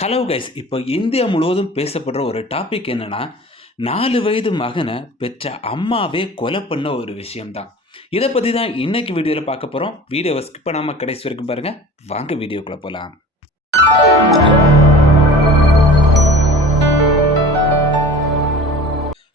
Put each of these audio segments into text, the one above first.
Hello guys. இப்போ India முழுவதும் பேசப்படுற ஒரு டாபிக் என்னன்னா, 4 வயது மகன பெற்ற அம்மாவே கொலை பண்ண ஒரு விஷயம் தான். இத பத்தி தான் இன்னைக்கு வீடியோல பார்க்க போறோம். வீடியோவ ஸ்கிப் பண்ணாம கடைசி வரைக்கும் பாருங்க. வாங்க வீடியோக்குள்ள போலாம்.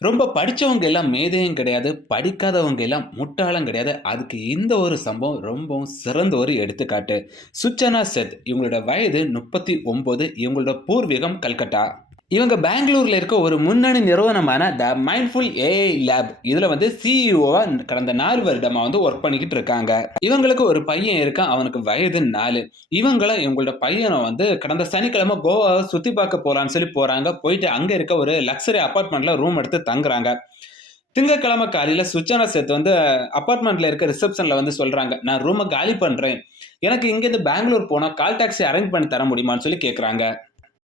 ரொம்ப படிச்சவங்க எல்லாம் மேதையும் கிடையாது. படிக்காதவங்க எல்லாம் முட்டாளும் கிடையாது. அதுக்கு இந்த ஒரு சம்பவம் ரொம்பவும் சிறந்த ஒரு எடுத்துக்காட்டு. சுச்சனா செத் இவங்களோட வயது 39. இவங்களோட பூர்வீகம் கல்கட்டா. இவங்க பெங்களூர்ல இருக்க ஒரு முன்னணி நிறுவனமான த மைண்ட்ஃபுல் ஏஐ லேப் இதுல வந்து சிஇஓவா கடந்த 4 வருடமா வந்து ஒர்க் பண்ணிக்கிட்டு இருக்காங்க. இவங்களுக்கு ஒரு பையன் இருக்கான். அவனுக்கு வயது 4. இவங்களோட பையனை வந்து கடந்த சனிக்கிழமை கோவாவை சுத்தி பார்க்க போலான்னு சொல்லி போறாங்க. போயிட்டு அங்க இருக்க ஒரு லக்ஸரி அபார்ட்மெண்ட்ல ரூம் எடுத்து தங்குறாங்க. திங்கட்கிழமை காலையில சுச்சனா சேத் வந்து அபார்ட்மெண்ட்ல இருக்க ரிசப்ஷன்ல வந்து சொல்றாங்க, நான் ரூமை காலி பண்றேன். எனக்கு இங்கிருந்து பெங்களூர் போனா கால் டாக்ஸி அரேஞ்ச் பண்ணி தர முடியுமான்னு சொல்லி கேட்கறாங்க.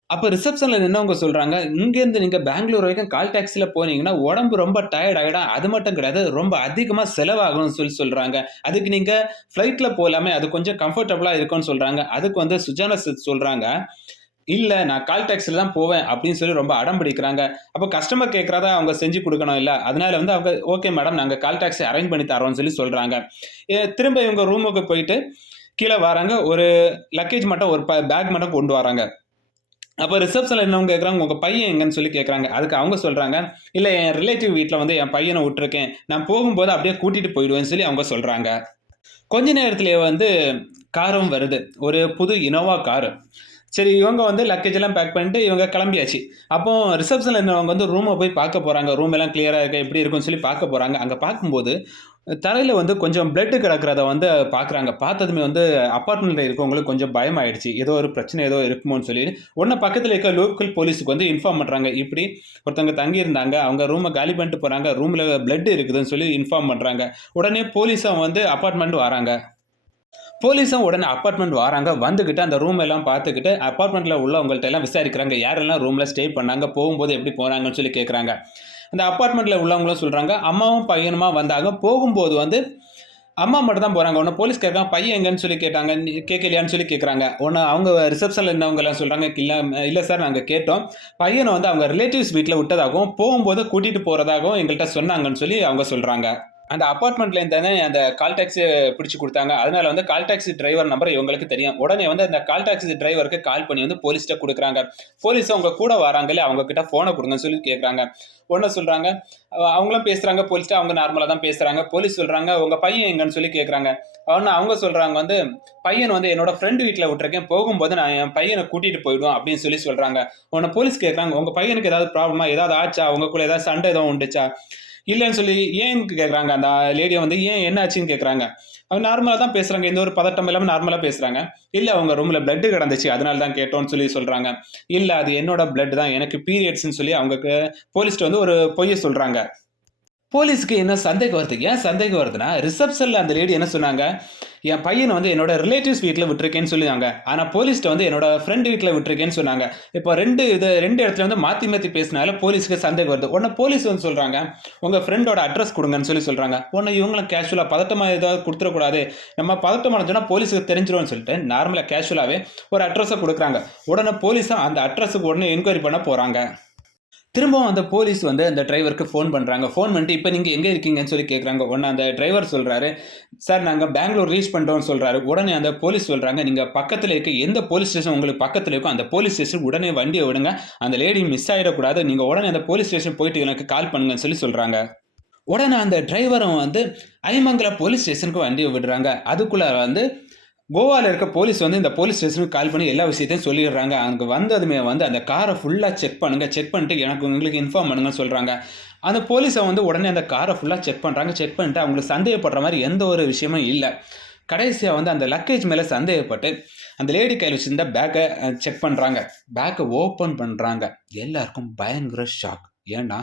அப்ப ரிசப்ஷன்ல நின்னவங்க சொல்றாங்க, இங்கேருந்து நீங்க பெங்களூர் வரைக்கும் கால் டாக்ஸில போனீங்கன்னா, உடம்பு ரொம்ப டயர்ட் ஆயிடும். அது மட்டும் கிடையாது, ரொம்ப அதிகமா செலவாகும்னு சொல்லி சொல்றாங்க. அதுக்கு நீங்க ஃப்ளைட்ல போலாமே, அது கொஞ்சம் கம்ஃபர்டபுளா இருக்கும்னு சொல்றாங்க. அதுக்கு வந்து சுஜானா சேத் சொல்றாங்க, இல்ல நான் கால் டாக்ஸில தான் போவேன் அப்படின்னு சொல்லி ரொம்ப அடம் பிடிக்கிறாங்க. அப்ப கஸ்டமர் கேட்கிறத அவங்க செஞ்சு குடுக்கணும் இல்ல. அதனால வந்து அவங்க ஓகே மேடம் நாங்க கால் டாக்ஸி அரேஞ்ச் பண்ணி தர்றோம்னு சொல்லி சொல்றாங்க. திரும்ப இவங்க ரூமுக்கு போயிட்டு கீழ வராங்க. ஒரு லக்கேஜ் மட்டும் ஒரு பேக் மட்டும் கொண்டு வராங்க. அப்ப ரிசப்ஷன்ல என்னவங்க கேட்குறாங்க, "உங்க பையன் எங்கன்னு?" சொல்லி கேட்குறாங்க. அதுக்கு அவங்க சொல்றாங்க, "இல்ல என் ரிலேட்டிவ் வீட்ல வந்து என் பையன விட்டுருக்கேன். நான் போகும்போது அப்படியே கூட்டிட்டு போயிடுவேன்னு" சொல்லி அவங்க சொல்றாங்க. கொஞ்ச நேரத்திலேயே வந்து காரும் வருது. ஒரு புது இனோவா காரு. சரி இவங்க வந்து லக்கேஜ் எல்லாம் பேக் பண்ணிட்டு இவங்க கிளம்பியாச்சு. அப்போ ரிசப்ஷன்ல இருந்தவங்க வந்து ரூம போய் பார்க்க போறாங்க. ரூம் எல்லாம் கிளியரா இருக்கா? எப்படி இருக்குன்னு சொல்லி பார்க்க போறாங்க. அங்க பார்க்கும்போது தரையில வந்து கொஞ்சம் பிளட் கிடக்கிறத வந்து பார்க்குறாங்க. பார்த்ததுமே வந்து அபார்ட்மெண்ட்ல இருக்கவங்களுக்கு கொஞ்சம் பயமாயிடுச்சு. ஏதோ ஒரு பிரச்சனை ஏதோ இருக்குமோன்னு சொல்லி, உடனே பக்கத்துல இருக்க லோக்கல் போலீஸ்க்கு வந்து இன்ஃபார்ம் பண்றாங்க. இப்படி ஒருத்தவங்க தங்கியிருந்தாங்க. அவங்க ரூம காலி பண்ணிட்டு போறாங்க. ரூம்ல பிளட் இருக்குதுன்னு சொல்லி இன்ஃபார்ம் பண்றாங்க. உடனே போலீஸும் வந்து அபார்ட்மெண்ட் வராங்க. போலீஸும் உடனே அபார்ட்மெண்ட் வராங்க. வந்துகிட்டு அந்த ரூம் எல்லாம் பார்த்துக்கிட்டு, அபார்ட்மெண்ட்ல உள்ளவங்கள்ட்ட எல்லாம் விசாரிக்கிறாங்க. யாரெல்லாம் ரூம்ல ஸ்டே பண்ணாங்க? போகும்போது எப்படி போனாங்கன்னு சொல்லி கேட்குறாங்க. அந்த அபார்ட்மெண்ட்ல உள்ளவங்களும் சொல்றாங்க, அம்மாவும் பையனுமா வந்தாங்க. போகும்போது வந்து அம்மா மட்டும் தான் போறாங்க. உடனே போலீஸ் கேட்குறாங்க, "பையன் எங்கன்னு?" சொல்லி கேட்டாங்க. "நீ கேட்கலையான்னு?" சொல்லி கேட்குறாங்க. உடனே அவங்க ரிசப்ஷன்ல இருந்தவங்க எல்லாம் சொல்றாங்க, இல்ல சார் நாங்க கேட்டோம். பையன வந்து அவங்க ரிலேட்டிவ்ஸ் வீட்ல விட்டதாகவும், போகும்போது கூட்டிட்டு போறதாகவும் எங்கள்ட்ட சொன்னாங்கன்னு" சொல்லி அவங்க சொல்றாங்க. அந்த அபார்ட்மெண்ட்லேருந்து தானே அந்த கால் டாக்ஸிய பிடிச்சு குடுத்தாங்க. அதனால வந்து கால் டாக்ஸி டிரைவர் நம்பர் இவங்களுக்கு தெரியும். உடனே வந்து அந்த கால் டாக்ஸி டிரைவருக்கு கால் பண்ணி வந்து போலீஸ்ட்ட குடுக்குறாங்க. போலீஸ் அவங்க கூட வராங்களே, அவங்க கிட்ட ஃபோன குடுங்கன்னு சொல்லி கேட்குறாங்க. உடனே சொல்றாங்க, அவங்களும் பேசுறாங்க போலீஸ்ட்ட. அவங்க நார்மலா தான் பேசுறாங்க. போலீஸ் சொல்றாங்க, "உங்க பையன் எங்கன்னு?" சொல்லி கேட்குறாங்க. உடனே அவங்க சொல்றாங்க வந்து, "பையன் வந்து என்னோட ஃப்ரெண்ட் வீட்ல விட்டுருக்கேன். போகும்போது நான் என் பையன கூட்டிட்டு போயிடுவேன்" அப்படின்னு சொல்லி சொல்றாங்க. உடனே போலீஸ் கேட்குறாங்க, "உங்க பையனுக்கு ஏதாவது ப்ராப்ளமா? ஏதாவது ஆச்சா? உங்களுக்குள்ள ஏதாவது சண்டை எதுவும் உண்டுச்சா?" இல்லன்னு சொல்லி ஏன்னு கேட்குறாங்க. அந்த லேடிய வந்து ஏன் என்ன ஆச்சுன்னு கேட்குறாங்க. அவங்க நார்மலா தான் பேசுறாங்க. எந்த ஒரு பதட்டம் இல்லாம நார்மலா பேசுறாங்க. இல்ல அவங்க ரூம்ல பிளட் கிடந்துச்சு. அதனால தான் கேட்டோம்னு சொல்லி சொல்றாங்க. இல்ல அது என்னோட பிளட் தான். எனக்கு பீரியட்ஸ்ன்னு சொல்லி அவங்க போலீஸ்ட்ட வந்து ஒரு பொய்ய சொல்றாங்க. போலீஸ்க்கு என்ன சந்தேகம் வருது. ஏன் சந்தேகம் வருதுன்னா, ரிசப்ஷன்ல அந்த லேடி என்ன சொன்னாங்க, என் பையன வந்து என்னோட ரிலேட்டிவ்ஸ் வீட்ல விட்டுருக்கேன்னு சொன்னாங்க. ஆனா போலீஸ்ட்ட வந்து என்னோட ஃப்ரெண்ட் வீட்ல விட்டுருக்கேன்னு சொன்னாங்க. இப்போ 2 இடத்துல வந்து மாத்தி மாத்தி பேசினால போலீஸ்க்கு சந்தேகம் வருது. உடனே போலீஸ் வந்து சொல்றாங்க, உங்க ஃப்ரெண்டோட அட்ரஸ் குடுங்கன்னு சொல்லி சொல்றாங்க. உடனே இவங்களும் கேஷுவலா பதட்டமா ஏதாவது குடுத்துறக்கூடாது. நம்ம பதட்டம் அடைஞ்சோம்னா போலீஸ்க்கு தெரிஞ்சிரும்னு சொல்லிட்டு நார்மலா கேஷுவலாவே ஒரு அட்ரஸ குடுக்குறாங்க. உடனே போலீஸும் அந்த அட்ரஸ்க்கு உடனே என்குயரி பண்ண போறாங்க. திரும்பவும் அந்த போலீஸ் வந்து அந்த டிரைவருக்கு ஃபோன் பண்றாங்க. ஃபோன் பண்ணிட்டு, "இப்ப நீங்க எங்க இருக்கீங்கன்னு?" சொல்லி கேட்குறாங்க. உடனே அந்த டிரைவர் சொல்றாரு, "சார் நாங்க பெங்களூர் ரீச் பண்ணிட்டோம்னு" சொல்றாரு. உடனே அந்த போலீஸ் சொல்றாங்க, "நீங்க பக்கத்துல இருக்க எந்த போலீஸ் ஸ்டேஷன் உங்களுக்கு பக்கத்துல இருக்கோ, அந்த போலீஸ் ஸ்டேஷனுக்கு உடனே வண்டிய விடுங்க. அந்த லேடி மிஸ் ஆயிடக்கூடாது. நீங்க உடனே அந்த போலீஸ் ஸ்டேஷன் போயிட்டு எனக்கு கால் பண்ணுங்கன்னு" சொல்லி சொல்றாங்க. உடனே அந்த டிரைவரும் வந்து ஐமங்கல போலீஸ் ஸ்டேஷனுக்கு வண்டிய விடுறாங்க. அதுக்குள்ள வந்து கோவால இருக்க போலீஸ் வந்து இந்த போலீஸ் ஸ்டேஷனுக்கு கால் பண்ணி எல்லா விஷயத்தையும் சொல்லிடுறாங்க. அங்க வந்ததுமே வந்து அந்த கார ஃபுல்லா செக் பண்ணுங்க. செக் பண்ணிட்டு உங்களுக்கு இன்ஃபார்ம் பண்ணுங்கன்னு சொல்றாங்க. அந்த போலீஸ வந்து உடனே அந்த கார ஃபுல்லா செக் பண்றாங்க. செக் பண்ணிட்டு அவங்களுக்கு சந்தேகப்படுற மாரி எந்த ஒரு விஷயமும் இல்ல. கடைசியா வந்து அந்த லக்கேஜ் மேல சந்தேகப்பட்டு, அந்த லேடி கையில வச்சிருந்த பேக்க செக் பண்றாங்க. பேக்க ஓப்பன் பண்றாங்க. எல்லாருக்கும் பயங்கர ஷாக். ஏன்னா,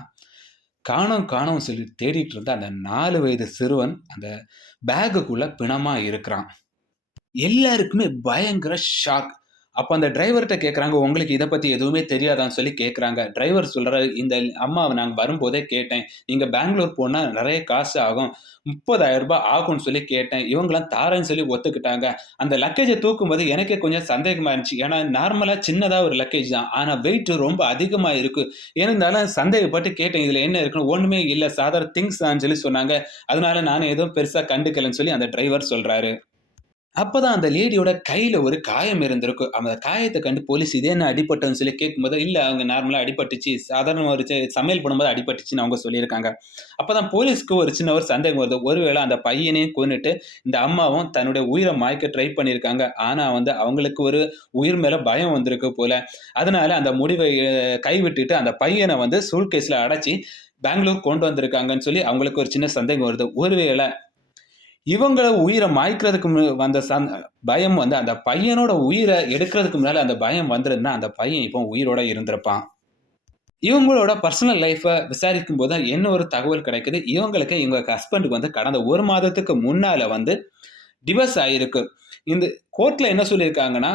காணோம் காணோம் சொல்லி தேடிட்டு இருந்த அந்த 4 வயது சிறுவன் அந்த பேக்குக்குள்ள பிணமா இருக்கிறான். எல்லாருக்குமே பயங்கர ஷாக். அப்ப அந்த டிரைவர்ட்ட கேட்குறாங்க, "உங்களுக்கு இத பத்தி எதுவுமே தெரியாதான்னு?" சொல்லி கேட்குறாங்க. டிரைவர் சொல்றாரு, "இந்த அம்மாவ நாங்க வரும்போதே கேட்டேன். நீங்க பெங்களூர் போனா நெறைய காசு ஆகும். ரூ. 30,000 ஆகும்ன்னு சொல்லி கேட்டேன். இவங்கலாம் தாரேன்னு சொல்லி ஒத்துக்கிட்டாங்க. அந்த லக்கேஜ தூக்கும்போது எனக்கே கொஞ்சம் சந்தேகமா இருந்துச்சு. ஏன்னா நார்மலா சின்னதா ஒரு லக்கேஜ் தான். ஆனா வெயிட் ரொம்ப அதிகமா இருக்கு. இருந்தாலும் சந்தேகப்பட்டு கேட்டேன். இதுல என்ன இருக்குன்னு? ஒண்ணுமே இல்ல. சாதாரண திங்ஸ் தான்னு சொல்லி சொன்னாங்க. அதனால நானும் எதுவும் பெருசா கண்டுக்கலன்னு" சொல்லி அந்த டிரைவர் சொல்றாரு. அப்பதான் அந்த லேடியோட கையில ஒரு காயம் இருந்திருக்கும். அந்த காயத்த கண்டு போலீஸ் இது என்ன அடிபட்டதுன்னு சொல்லி கேட்கும்போது, இல்ல அவங்க நார்மலா அடிபட்டுச்சு. சாதாரண ஒரு சமையல் பண்ணும்போது அடிபட்டுச்சுன்னு அவங்க சொல்லியிருக்காங்க. அப்பதான் போலீஸ்க்கு ஒரு சின்ன ஒரு சந்தேகம் வருது. ஒருவேள அந்த பையனையும் கொன்னுட்டு, இந்த அம்மாவும் தன்னுடைய உயிர மாய்க்க ட்ரை பண்ணியிருக்காங்க. ஆனா அவங்களுக்கு ஒரு உயிர் மேல பயம் வந்திருக்கு போல. அதனால அந்த முடிவை கைவிட்டுட்டு அந்த பையன சூட்கேஸ்ல அடைச்சு பெங்களூர் கொண்டு வந்திருக்காங்கன்னு சொல்லி அவங்களுக்கு ஒரு சின்ன சந்தேகம் வருது. ஒருவேள இவங்கள உயிர மாய்க்கிறதுக்கு வந்த பயம் அந்த பையனோட உயிர எடுக்கிறதுக்கு முன்னால அந்த பயம் வந்திருந்தா, அந்த பையன் இப்போ உயிரோட இருந்திருப்பான். இவங்களோட பர்சனல் லைஃப்ப விசாரிக்கும்போது தான் என்ன ஒரு தகவல் கிடைக்குது. இவங்களுக்கு இவங்க ஹஸ்பண்டுக்கு கடந்த 1 மாதத்துக்கு முன்னால டிவோர்ஸ் ஆயிருக்கு. இந்த கோர்ட்ல என்ன சொல்லியிருக்காங்கன்னா,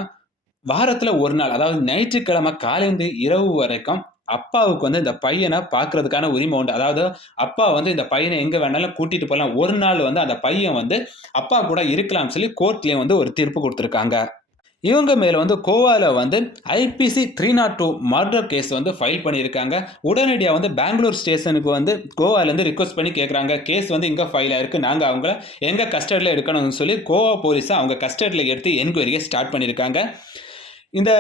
வாரத்துல 1 நாள், அதாவது ஞாயிற்றுக்கிழமை காலையிலிருந்து இரவு வரைக்கும் அப்பாவுக்கு இந்த பையன பார்க்கிறதுக்கான உரிமை உண்டு. அதாவது அப்பா இந்த பையன எங்க வேணாலும் கூட்டிட்டு போலாம். 1 நாள் அந்த பையன் அப்பா கூட இருக்கலாம்னு சொல்லி கோர்ட்லயே ஒரு தீர்ப்பு குடுத்திருக்காங்க. இவங்க மேல கோவால ஐபிசி 302 மர்டர் கேஸ் ஃபைல் பண்ணியிருக்காங்க. உடனடியா பெங்களூர் ஸ்டேஷனுக்கு கோவாலேருந்து ரிக்வெஸ்ட் பண்ணி கேட்குறாங்க. கேஸ் இங்க ஃபைல் ஆயிருக்கு. நாங்க அவங்கள எங்க கஸ்டடில எடுக்கணும்னு சொல்லி கோவா போலீஸ அவங்க கஸ்டடில எடுத்து என்குயரிய ஸ்டார்ட் பண்ணியிருக்காங்க. இந்த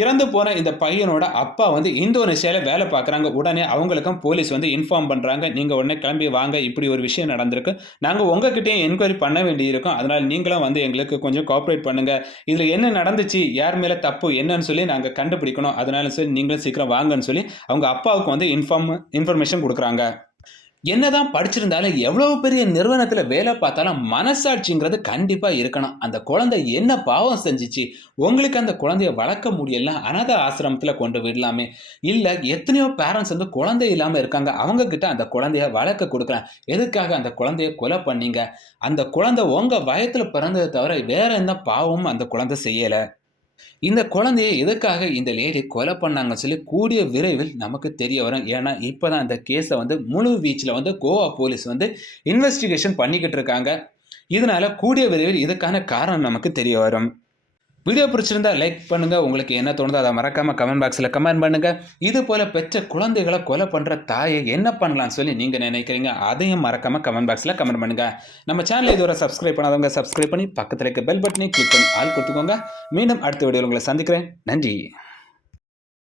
இறந்து போன இந்த பையனோட அப்பா இந்தோனேஷியால வேலை பார்க்குறாங்க. உடனே அவங்களுக்கும் போலீஸ் இன்ஃபார்ம் பண்றாங்க. நீங்க உடனே கிளம்பி வாங்க. இப்படி ஒரு விஷயம் நடந்திருக்கு. நாங்க உங்ககிட்டயும் என்குயரி பண்ண வேண்டியிருக்கும். அதனால நீங்களும் எங்களுக்கு கொஞ்சம் கோஆப்பரேட் பண்ணுங்க. இதுல என்ன நடந்துச்சு? யார் மேல தப்பு? என்னன்னு சொல்லி நாங்க கண்டுபிடிக்கணும். அதனால சரி நீங்களும் சீக்கிரம் வாங்கன்னு சொல்லி அவங்க அப்பாவுக்கு இன்ஃபர்மேஷன் குடுக்குறாங்க. என்னதான் படிச்சிருந்தாலும், எவ்வளவு பெரிய நிறுவனத்தில வேலை பார்த்தாலும், மனசாட்சிங்கிறது கண்டிப்பா இருக்கணும். அந்த குழந்தை என்ன பாவம் செஞ்சுச்சு? உங்களுக்கு அந்த குழந்தைய வளர்க்க முடியலன்னா, அனாதை ஆசிரமத்தில கொண்டு விடலாமே! இல்ல எத்தனையோ பேரன்ட்ஸ் குழந்தை இல்லாம இருக்காங்க. அவங்க கிட்ட அந்த குழந்தைய வளர்க்க குடுக்கலாம். எதுக்காக அந்த குழந்தைய கொலை பண்ணீங்க? அந்த குழந்தை உங்க வயத்துல பிறந்தத தவிர, வேற எந்த பாவமும் அந்த குழந்தை செய்யல. இந்த குழந்தைய எதுக்காக இந்த லேடி கொலை பண்ணாங்கன்னு சொல்லி கூடிய விரைவில் நமக்கு தெரிய வரும். ஏன்னா, இப்ப தான் அந்த கேஸ முழு வீச்சுல கோவா போலீஸ் இன்வெஸ்டிகேஷன் பண்ணிக்கிட்டு இருக்காங்க. இதனால கூடிய விரைவில் இதுக்கான காரணம் நமக்கு தெரிய வரும். வீடியோ பிடிச்சிருந்தா லைக் பண்ணுங்க. உங்களுக்கு என்ன தோணுதோ அத மறக்காம கமெண்ட் பாக்ஸ்ல கமெண்ட் பண்ணுங்க. இது போல பெற்ற குழந்தைகள கொலை பண்ற தாயை என்ன பண்ணலாம்னு சொல்லி நீங்க நினைக்கிறீங்க? அதையும் மறக்காம கமெண்ட் பாக்ஸ்ல கமெண்ட் பண்ணுங்க. நம்ம சேனலை இதுவரை சப்ஸ்கிரைப் பண்ணாதவங்க சப்ஸ்கிரைப் பண்ணி பக்கத்துல இருக்க பெல் பட்டனை கிளிக் பண்ணி ஆல் கொடுத்துக்கோங்க. மீண்டும் அடுத்த வீடியோல உங்களை சந்திக்கிறேன். நன்றி.